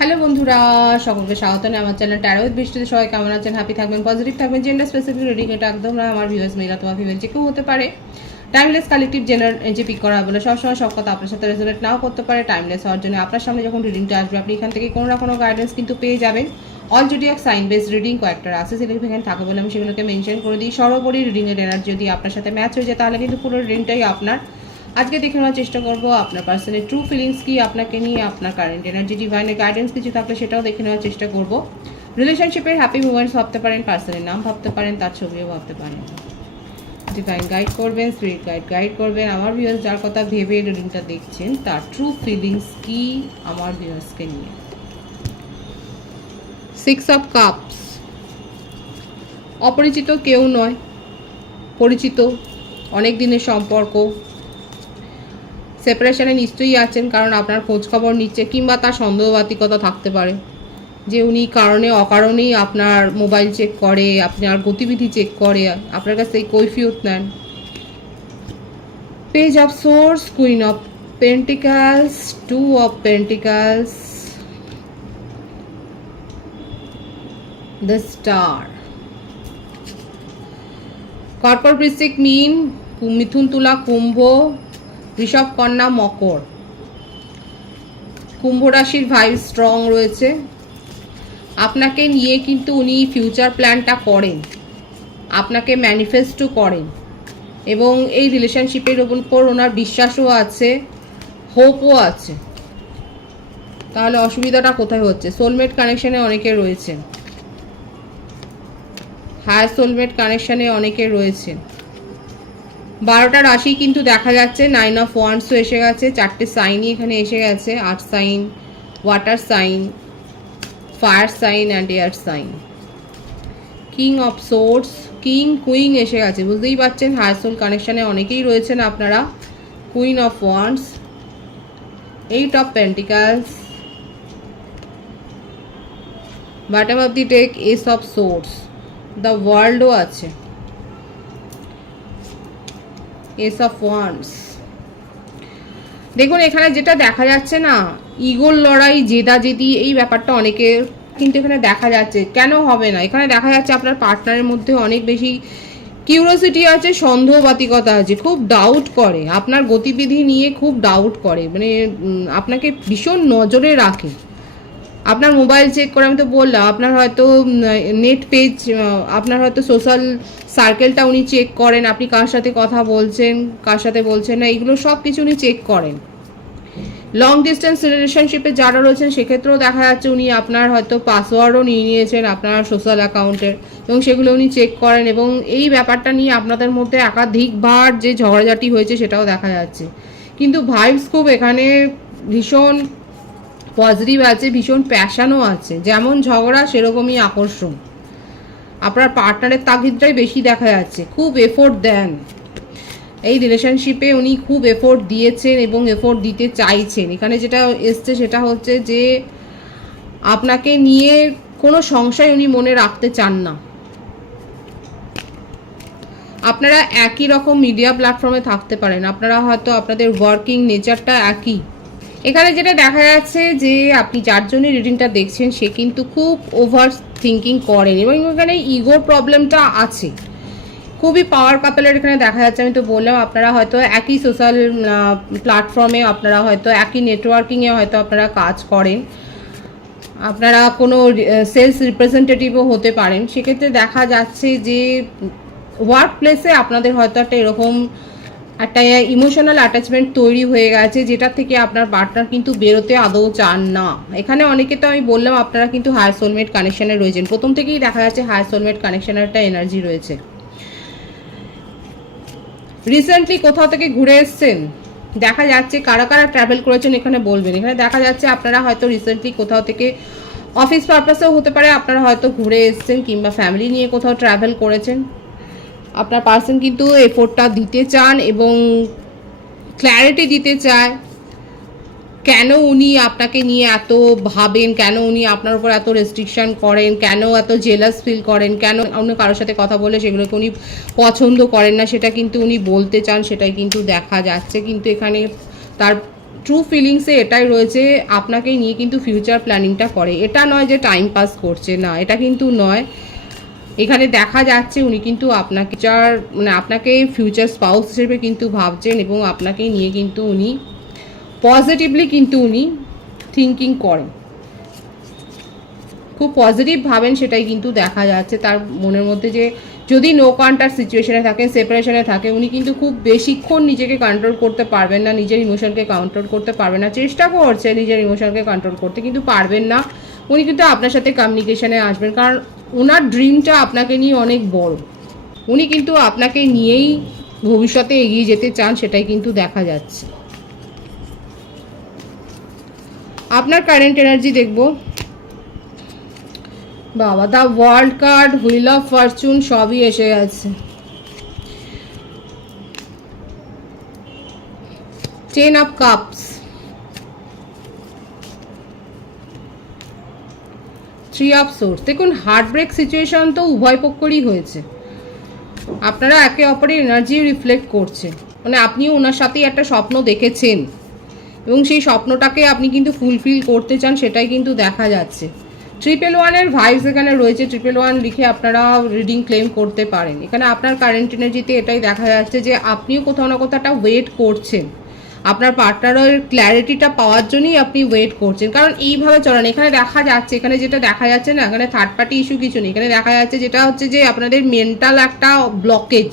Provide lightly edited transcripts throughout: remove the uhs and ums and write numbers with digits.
Hello বন্ধুরা, সকলকে স্বাগত জানাই আমার চ্যানেল ট্যারো উইথ বৃষ্টিতে। সবাই কেমন আছেন? হ্যাপি থাকবেন, পজিটিভ থাকবেন। জেন্ডার স্পেসিফিক রিডিং এটা একদম না আমার ভিউয়ার্স মেয়েরা তোমার ফিমেল যে কেউ হতে পারে। টাইমলেস কালেকটিভ জেনার যে পিক করা বলে সবসময় সব কথা আপনার সাথে রেজোনেট নাও করতে পারে। টাইমলেস হওয়ার জন্য আপনার সামনে যখন রিডিংটা আসবে আপনি এখান থেকে কোনো না কোনো গাইডেন্স কিন্তু পেয়ে যাবেন। All zodiac sign based reading কয়েকটা আছে সিগনিফিকেন্ট থাকে বলে আমি সেগুলোকে মেনশন করে দিই। সর্বোপরি রিডিংয়ের এনার্জি যদি আপনার সাথে ম্যাচ হয়ে যায় তাহলে কিন্তু পুরো রিডিংটাই আপনার। আজকে দেখে নেওয়ার চেষ্টা করব আপনার পার্সনের ট্রু ফিলিংস কি, আপনাকে নিয়ে আপনার কারেন্ট এনার্জি, ডিভাইনের গাইডেন্স কিছু থাকলে সেটাও দেখে নেওয়ার চেষ্টা করব। রিলেশনশিপের হ্যাপি মুমেন্টস ভাবতে পারেন, পার্সনের নাম ভাবতে পারেন, তার ছবিও ভাবতে পারেন। ডিভাইন গাইড করবেন, স্পিরিট গাইড করবেন। আমার ভিউয়ার্স যার কথা ভেবে রিডিংটা দেখছেন তার ট্রু ফিলিংস কি আমার ভিউয়ার্সকে নিয়ে। 6 অফ কাপস, অপরিচিত কেউ নয়, পরিচিত, অনেক দিনের সম্পর্ক। সেপারেশনে নিশ্চয়ই আছেন কারণ আপনার খোঁজখবর নিচ্ছে, কিংবা তার সন্দেহবাতিকতা থাকতে পারে যে উনি কারণে অকারণেই আপনার মোবাইল চেক করে, আপনার গতিবিধি চেক করে, আপনার কাছ থেকে কৈফিয়ত নেন। Page of swords, queen of pentacles, 2 of pentacles, the star. কর্কট, বৃশ্চিক, মীন, মিথুন, তুলা, কুম্ভ, ঋষভ, কন্যা, মকর। কুম্ভ রাশির ভাইব স্ট্রং রয়েছে। আপনাকে নিয়ে কিন্তু উনি ফিউচার প্ল্যানটা করেন, আপনাকে ম্যানিফেস্টও করেন, এবং এই রিলেশনশিপের উপর ওনার বিশ্বাসও আছে, হোপও আছে। তাহলে অসুবিধাটা কোথায় হচ্ছে? সোলমেট কানেকশানে অনেকে রয়েছেন, হায়ার সোলমেট কানেকশানে অনেকে রয়েছেন। 12টা রাশি কিন্তু দেখা যাচ্ছে। 9 অফ ওয়ান্ডসও এসে গেছে, 4টে সাইনই এখানে এসে গেছে। Earth sign, water sign, fire sign and air sign. King of swords, king, queen এসে গেছে। বুঝতেই পারছেন হায়ার সোল কানেকশানে অনেকেই রয়েছেন আপনারা। Queen of wands, 8 of pentacles, bottom of the deck, ace of swords, the ওয়ার্ল্ডও আছে, এস অফ ওয়ান্ডস। দেখুন এখানে যেটা দেখা যাচ্ছে না, ইগোর লড়াই, জেদাজেদি, এই ব্যাপারটা অনেকের কিন্তু এখানে দেখা যাচ্ছে। কেন হবে না? এখানে দেখা যাচ্ছে আপনার পার্টনারের মধ্যে অনেক বেশি কিউরিওসিটি আছে, সন্দেহবাতিকতা আছে, খুব ডাউট করে, আপনার গতিবিধি নিয়ে খুব ডাউট করে, মানে আপনাকে ভীষণ নজরে রাখে। আপনার মোবাইল চেক করে, আমি তো বললাম আপনার হয়তো নেট পেজ, আপনার হয়তো সোশ্যাল সার্কেলটা উনি চেক করেন, আপনি কার সাথে কথা বলছেন, কার সাথে বলছেন না, এগুলো সব কিছু উনি চেক করেন। লং ডিস্টেন্স রিলেশনশিপে যারা রয়েছেন সেক্ষেত্রেও দেখা যাচ্ছে উনি আপনার হয়তো পাসওয়ার্ডও নিয়ে নিয়েছেন আপনার সোশ্যাল অ্যাকাউন্টের, এবং সেগুলো উনি চেক করেন, এবং এই ব্যাপারটা নিয়ে আপনাদের মধ্যে একাধিকবার যে ঝগড়াঝাটি হয়েছে সেটাও দেখা যাচ্ছে। কিন্তু ভাইবস খুব এখানে ভীষণ পজিটিভ আছে, ভীষণ প্যাশনও আছে। যেমন ঝগড়া সেরকমই আকর্ষণ। আপনার পার্টনারের তাগিদটাই বেশি দেখা যাচ্ছে, খুব এফোর্ট দেন এই রিলেশনশিপে, উনি খুব এফোর্ট দিয়েছেন এবং এফোর্ট দিতে চাইছেন। এখানে যেটা এসছে সেটা হচ্ছে যে আপনাকে নিয়ে কোনো সংশয় উনি মনে রাখতে চান না। আপনারা একই রকম মিডিয়া প্ল্যাটফর্মে থাকতে পারেন, আপনারা হয়তো আপনাদের ওয়ার্কিং নেচারটা একই। এখানে যেটা দেখা যাচ্ছে যে আপনি যার জন্য রিডিংটা দেখছেন সে কিন্তু খুব ওভার থিঙ্কিং করেন, এবং এখানে ইগোর প্রবলেমটা আছে। খুবই পাওয়ার কাপেলের এখানে দেখা যাচ্ছে। আমি তো বললাম আপনারা হয়তো একই সোশ্যাল প্ল্যাটফর্মে, আপনারা হয়তো একই নেটওয়ার্কিংয়ে হয়তো আপনারা কাজ করেন, আপনারা কোনো সেলস রিপ্রেজেন্টেটিভও হতে পারেন। সেক্ষেত্রে দেখা যাচ্ছে যে ওয়ার্ক প্লেসে আপনাদের হয়তো একটা এরকম একটা ইমোশনাল অ্যাটাচমেন্ট তৈরি হয়ে গেছে, যেটা থেকে আপনার পার্টনার কিন্তু বেরোতে আদৌ চান না। এখানে অনেকে তো আমি বললাম আপনারা কিন্তু হায়ার সোলমেট কানেকশানে রয়েছেন, প্রথম থেকেই দেখা যাচ্ছে হায়ার সোলমেট কানেকশানের একটা এনার্জি রয়েছে। রিসেন্টলি কোথাও থেকে ঘুরে এসছেন দেখা যাচ্ছে, কারা কারা ট্রাভেল করেছেন এখানে বলবেন। এখানে দেখা যাচ্ছে আপনারা হয়তো রিসেন্টলি কোথাও থেকে অফিস পারপাসেও হতে পারে, আপনারা হয়তো ঘুরে এসছেন, কিংবা ফ্যামিলি নিয়ে কোথাও ট্রাভেল করেছেন। আপনার পার্সন কিন্তু এফোর্টটা দিতে চান এবং ক্ল্যারিটি দিতে চায় কেন উনি আপনাকে নিয়ে এত ভাবেন, কেন উনি আপনার উপর এত রেস্ট্রিকশন করেন, কেন এত জেলাস ফিল করেন, কেন অন্য কারোর সাথে কথা বলে সেগুলোকে উনি পছন্দ করেন না, সেটা কিন্তু উনি বলতে চান, সেটাই কিন্তু দেখা যাচ্ছে। কিন্তু এখানে তার ট্রু ফিলিংসে এটাই রয়েছে, আপনাকে নিয়ে কিন্তু ফিউচার প্ল্যানিংটা করে। এটা নয় যে টাইম পাস করছে, না এটা কিন্তু নয়। এখানে দেখা যাচ্ছে উনি কিন্তু আপনাকে মানে আপনাকে ফিউচার স্পাউস হিসেবে কিন্তু ভাবছেন, এবং আপনাকে নিয়ে কিন্তু উনি পজিটিভলি কিন্তু উনি থিঙ্কিং করেন, খুব পজিটিভ ভাবেন, সেটাই কিন্তু দেখা যাচ্ছে তার মনের মধ্যে। যে যদি নো কন্ট্যাক্ট সিচুয়েশনে থাকেন, সেপারেশনে থাকে, উনি কিন্তু খুব বেশিক্ষণ নিজেকে কন্ট্রোল করতে পারবেন না, নিজের ইমোশনকে কন্ট্রোল করতে পারবেন না। চেষ্টা করছে নিজের ইমোশনকে কন্ট্রোল করতে, কিন্তু পারবেন না। উনি কিন্তু আপনার সাথে কমিউনিকেশনে আসবেন, কারণ ওনার ড্রিমটা আপনাকে নিয়ে অনেক বড়। উনি কিন্তু আপনাকে নিয়েই ভবিষ্যতে এগিয়ে যেতে চান, সেটাই কিন্তু দেখা যাচ্ছে। আপনার কারেন্ট এনার্জি দেখব। বাবা, the world card, wheel of Fortune সবই এসে গেছে। 10 অফ কাপস, 3 অফ সোর্স। দেখুন, হার্টব্রেক সিচুয়েশন তো উভয় পক্ষেরই হয়েছে। আপনারা একে অপরের এনার্জি রিফ্লেক্ট করছেন, মানে আপনিও ওনার সাথেই একটা স্বপ্ন দেখেছেন, এবং সেই স্বপ্নটাকে আপনি কিন্তু ফুলফিল করতে চান, সেটাই কিন্তু দেখা যাচ্ছে। 111-এর ভাইবস এখানে রয়েছে। 111 লিখে আপনারা রিডিং ক্লেম করতে পারেন। এখানে আপনার কারেন্ট এনার্জিতে এটাই দেখা যাচ্ছে যে আপনিও কোথাও না কোথাও একটা ওয়েট করছেন, আপনার পার্টনারের ক্ল্যারিটিটা পাওয়ার জন্যই আপনি ওয়েট করছেন, কারণ এইভাবে চলেন। এখানে দেখা যাচ্ছে, এখানে যেটা দেখা যাচ্ছে না, এখানে থার্ড পার্টি ইস্যু কিছু নেই। এখানে দেখা যাচ্ছে যেটা হচ্ছে যে আপনাদের মেন্টাল একটা ব্লকেজ।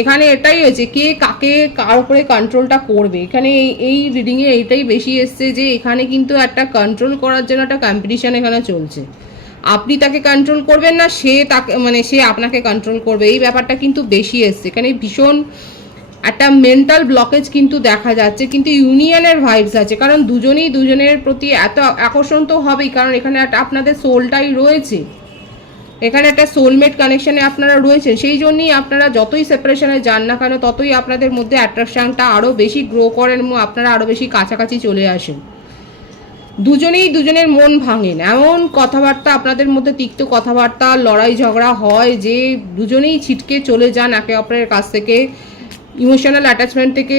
এখানে এটাই হয়েছে, কে কাকে কার উপরে কন্ট্রোলটা করবে। এখানে এই রিডিংয়ে এইটাই বেশি এসছে যে এখানে কিন্তু একটা কন্ট্রোল করার জন্য একটা কম্পিটিশন এখানে চলছে। আপনি তাকে কন্ট্রোল করবেন না, সে তাকে, মানে সে আপনাকে কন্ট্রোল করবে, এই ব্যাপারটা কিন্তু বেশি এসছে। এখানে ভীষণ একটা মেন্টাল ব্লকেজ কিন্তু দেখা যাচ্ছে, কিন্তু ইউনিয়নের ভাইবস আছে, কারণ দুজনেই দুজনের প্রতি এত আকর্ষণ তো হবেই, কারণ এখানে একটা আপনাদের সোলটাই রয়েছে, এখানে একটা সোলমেট কানেকশনে আপনারা রয়েছেন। সেই জন্যই আপনারা যতই সেপারেশনে যান না কেন, ততই আপনাদের মধ্যে অ্যাট্রাকশনটা আরও বেশি গ্রো করেন, এবং আপনারা আরও বেশি কাছাকাছি চলে আসেন। দুজনেই দুজনের মন ভাঙেন, এমন কথাবার্তা আপনাদের মধ্যে, তিক্ত কথাবার্তা, লড়াই ঝগড়া হয় যে দুজনেই ছিটকে চলে যান একে অপরের কাছ থেকে, ইমোশনাল অ্যাটাচমেন্ট থেকে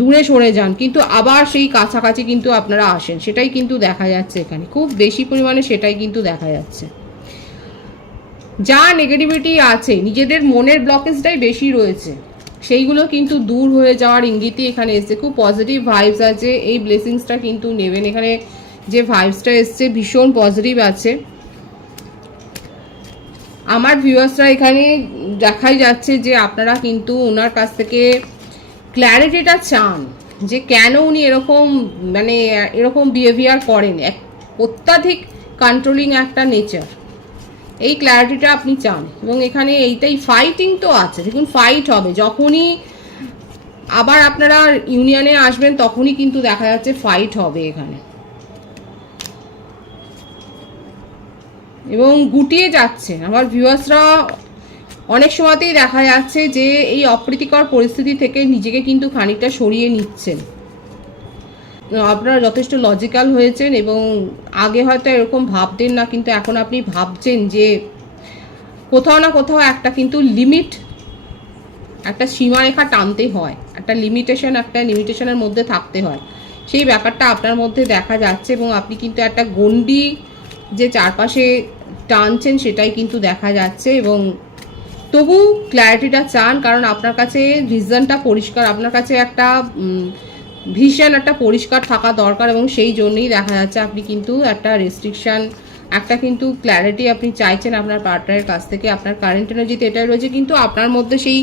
দূরে সরে যান, কিন্তু আবার সেই কাছাকাছি কিন্তু আপনারা আসেন, সেটাই কিন্তু দেখা যাচ্ছে এখানে খুব বেশি পরিমাণে, সেটাই কিন্তু দেখা যাচ্ছে। যা নেগেটিভিটি আছে, নিজেদের মনের ব্লকেজটাই বেশি রয়েছে, সেইগুলো কিন্তু দূর হয়ে যাওয়ার ইঙ্গিতই এখানে এসছে। খুব পজিটিভ ভাইবস আছে, এই ব্লেসিংসটা কিন্তু নেবেন। এখানে যে ভাইবসটা এসছে ভীষণ পজিটিভ আছে। আমার ভিউয়ার্সরা এখানে দেখাই যাচ্ছে যে আপনারা কিন্তু ওনার কাছ থেকে ক্ল্যারিটিটা চান, যে কেন উনি এরকম, মানে এরকম বিহেভিয়ার করেন, অত্যাধিক কন্ট্রোলিং একটা নেচার, এই ক্ল্যারিটিটা আপনি চান। এবং এখানে এইটাই ফাইটিং তো আছে, দেখুন ফাইট হবে যখনই আবার আপনারা ইউনিয়নে আসবেন, তখনই কিন্তু দেখা যাচ্ছে ফাইট হবে এখানে, এবং গুটিয়ে যাচ্ছে। আমার ভিউয়ার্সরা অনেক সময়তেই দেখা যাচ্ছে যে এই অপ্রীতিকর পরিস্থিতি থেকে নিজেকে কিন্তু খানিকটা সরিয়ে নিচ্ছেন। আপনারা যথেষ্ট লজিক্যাল হয়েছেন, এবং আগে হয়তো এরকম ভাবতেন না, কিন্তু এখন আপনি ভাবছেন যে কোথাও না কোথাও একটা কিন্তু লিমিট, একটা সীমারেখা টানতে হয়, একটা লিমিটেশনের মধ্যে থাকতে হয়, সেই ব্যাপারটা আপনার মধ্যে দেখা যাচ্ছে। এবং আপনি কিন্তু একটা গণ্ডি যে চারপাশে টানছেন, সেটাই কিন্তু দেখা যাচ্ছে। এবং তবু ক্ল্যারিটিটা চান, কারণ আপনার কাছে ভিশনটা পরিষ্কার, আপনার কাছে একটা ভিশন একটা পরিষ্কার থাকা দরকার, এবং সেই জন্যই দেখা যাচ্ছে আপনি কিন্তু একটা রেস্ট্রিকশান, একটা কিন্তু ক্ল্যারিটি আপনি চাইছেন আপনার পার্টনারের কাছ থেকে। আপনার কারেন্ট এনার্জিতে এটাই রয়েছে, কিন্তু আপনার মধ্যে সেই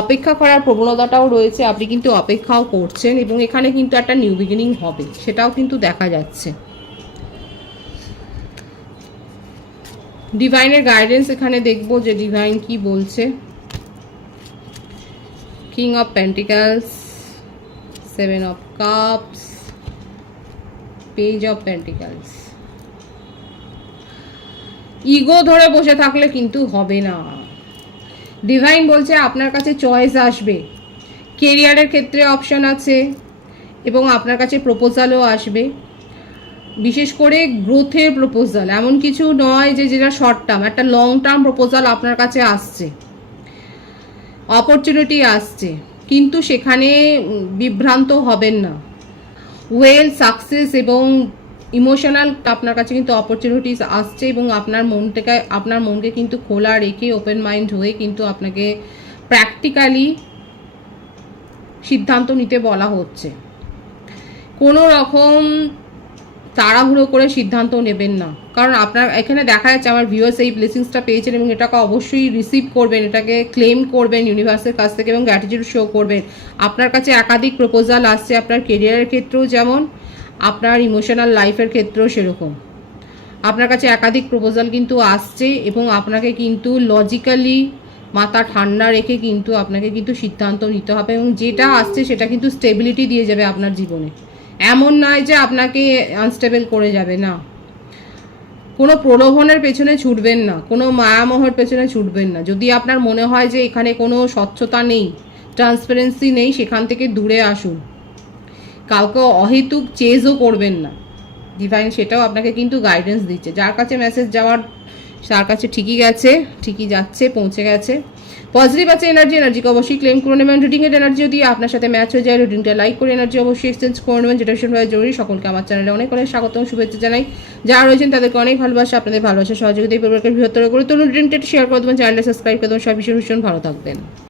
অপেক্ষা করার প্রবণতাটাও রয়েছে, আপনি কিন্তু অপেক্ষাও করছেন, এবং এখানে কিন্তু একটা নিউ বিগিনিং হবে, সেটাও কিন্তু দেখা যাচ্ছে। ডিভাইনের গাইডেন্স এখানে দেখবো যে ডিভাইন কি বলছে। King of pentacles, 7 of cups, page of pentacles. Ego ধরে বসে থাকলে কিন্তু হবে না। ডিভাইন বলছে আপনার কাছে চয়েস আসবে, কেরিয়ারের ক্ষেত্রে অপশন আছে, এবং আপনার কাছে প্রপোজালও আসবে, বিশেষ করে গ্রোথের প্রপোজাল। এমন কিছু নয় যে যেটা শর্ট টার্ম, একটা লং টার্ম প্রপোজাল আপনার কাছে আসছে, অপরচুনিটি আসছে, কিন্তু সেখানে বিভ্রান্ত হবেন না। সাকসেস এবং ইমোশনাল আপনার কাছে কিন্তু অপরচুনিটিস আসছে, এবং আপনার মনকে কিন্তু খোলা রেখে ওপেন মাইন্ড হয়ে কিন্তু আপনাকে প্র্যাকটিক্যালি সিদ্ধান্ত নিতে বলা হচ্ছে। কোনো রকম তাড়াহুড়ো করে সিদ্ধান্ত নেবেন না, কারণ আপনার এখানে দেখা যাচ্ছে আমার ভিউয়ার্স এই ব্লেসিংসটা পেয়েছেন এবং এটাকে অবশ্যই রিসিভ করবেন, এটাকে ক্লেম করবেন ইউনিভার্সের কাছ থেকে এবং গ্র্যাটিটিউড শো করবেন। আপনার কাছে একাধিক প্রপোজাল আসছে, আপনার কেরিয়ারের ক্ষেত্রেও যেমন, আপনার ইমোশনাল লাইফের ক্ষেত্রেও সেরকম। আপনার কাছে একাধিক প্রপোজাল কিন্তু আসছে এবং আপনাকে কিন্তু লজিক্যালি মাথা ঠান্ডা রেখে কিন্তু আপনাকে কিন্তু সিদ্ধান্ত নিতে হবে, এবং যেটা আসছে সেটা কিন্তু স্টেবিলিটি দিয়ে যাবে আপনার জীবনে। এমন নয় যে আপনাকে আনস্টেবল করে যাবে, না। কোনো প্রলোভনের পেছনে ছুটবেন না, কোনো মায়ামোহর পেছনে ছুটবেন না। যদি আপনার মনে হয় যে এখানে কোনো স্বচ্ছতা নেই, ট্রান্সপারেন্সি নেই, সেখান থেকে দূরে আসুন। কাউকে অহেতুক চেজও করবেন না। ডিভাইন সেটাও আপনাকে কিন্তু গাইডেন্স দিচ্ছে। যার কাছে মেসেজ যাওয়ার তার কাছে ঠিকই গেছে, ঠিকই যাচ্ছে, পৌঁছে গেছে। পজিটিভ আছে এনার্জিকে অবশ্যই ক্লেম করে নেবেন। রিডিংয়ের এনার্জি যদি আপনার সাথে ম্যাচ হয়ে যায়, রিডিংটা লাইক করে এনার্জি অবশ্যই এক্সচেঞ্জ করে নেবেন, যেটা ভীষণভাবে জরুরি। সকলকে আমার চ্যানেলে অনেক অনেক স্বাগত এবং শুভেচ্ছা জানাই। যারা রয়েছেন তাদেরকে অনেক ভালোবাসা, আপনাদের ভালোবাসা সহযোগিতা এই পরিবারকে বৃহত্তর করে তুলুন। রিডিংটা শেয়ার করে দেবেন, চ্যানেলটা সাবস্ক্রাইব করে দেবেন। সব ভীষণ ভীষণ ভালো থাকবেন।